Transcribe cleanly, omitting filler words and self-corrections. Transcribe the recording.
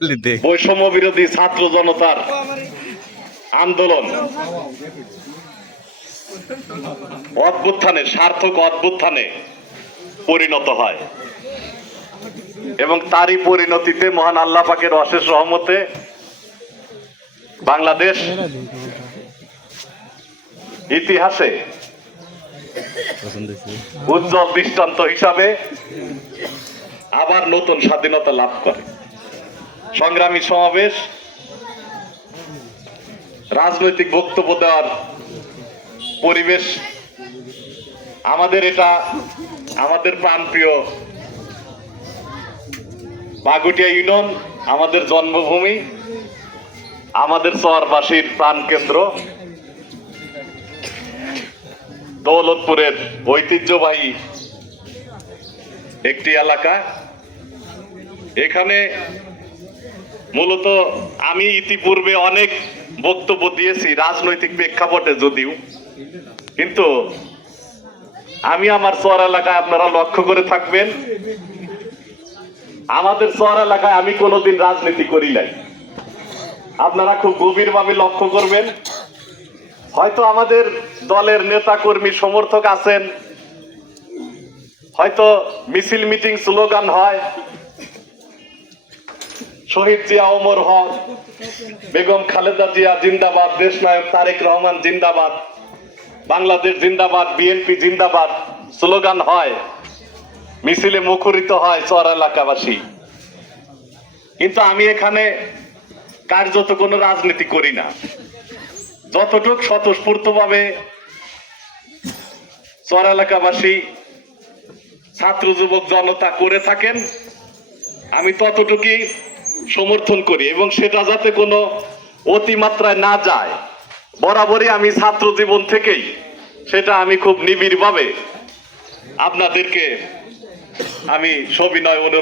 বৈষম্য বিরোধী ছাত্র জনতার আন্দোলন অভ্যুত্থানে, সার্থক অভ্যুত্থানে পরিণত হয় এবং তারই পরিণতিতে মহান আল্লাহ পাকের অশেষ রহমতে বাংলাদেশ ইতিহাসে উজ্জ্বল দৃষ্টান্ত হিসাবে আবার নতুন স্বাধীনতা লাভ করে। সংগ্রামী সমাবেশ, রাজনৈতিক বক্তব্য দেওয়ার পরিবেশ, আমাদের প্রাণপ্রিয় বাগুটিয়া ইউনিয়ন, আমাদের জন্মভূমি, আমাদের চরবাসীর প্রাণকেন্দ্র, দৌলতপুরের ঐতিহ্যবাহী একটি এলাকা। এখানে মূলত আমি ইতিপূর্বে অনেক বক্তব্য দিয়েছি রাজনৈতিক প্রেক্ষাপটে, যদিও কিন্তু আমি আমার চর এলাকায়, আপনারা লক্ষ্য করে থাকবেন, আমাদের চর এলাকায় আমি কোনোদিন রাজনীতি করি নাই। আপনারা খুব গভীরভাবে লক্ষ্য করবেন, হয়তো আমাদের দলের নেতা কর্মী সমর্থক আছেন, হয়তো মিছিল মিটিং স্লোগান হয়, শহীদ জিয়া ওমর হক, বেগম খালেদা জিয়া জিন্দাবাদ, দেশনায়ক তারেক রহমান জিন্দাবাদ, বাংলাদেশ জিন্দাবাদ, বিএনপি জিন্দাবাদ স্লোগান হয়, মিছিলে মুখরিত হয় চর এলাকাবাসী। কিন্তু আমি এখানে কার্যত কোনো রাজনীতি করি না। যতটুক স্বতঃস্ফূর্তভাবে চর এলাকাবাসী, ছাত্র যুবক জনতা করে থাকেন, আমি ততটুকুই সমর্থন করি এবং সেটা যাতে কোনো অতিমাত্রায় না যায়, বরাবরই আমি ছাত্র জীবন থেকেই সেটা আমি খুব নিবিড়ভাবে আপনাদেরকে আমি সবিনয় অনুরোধ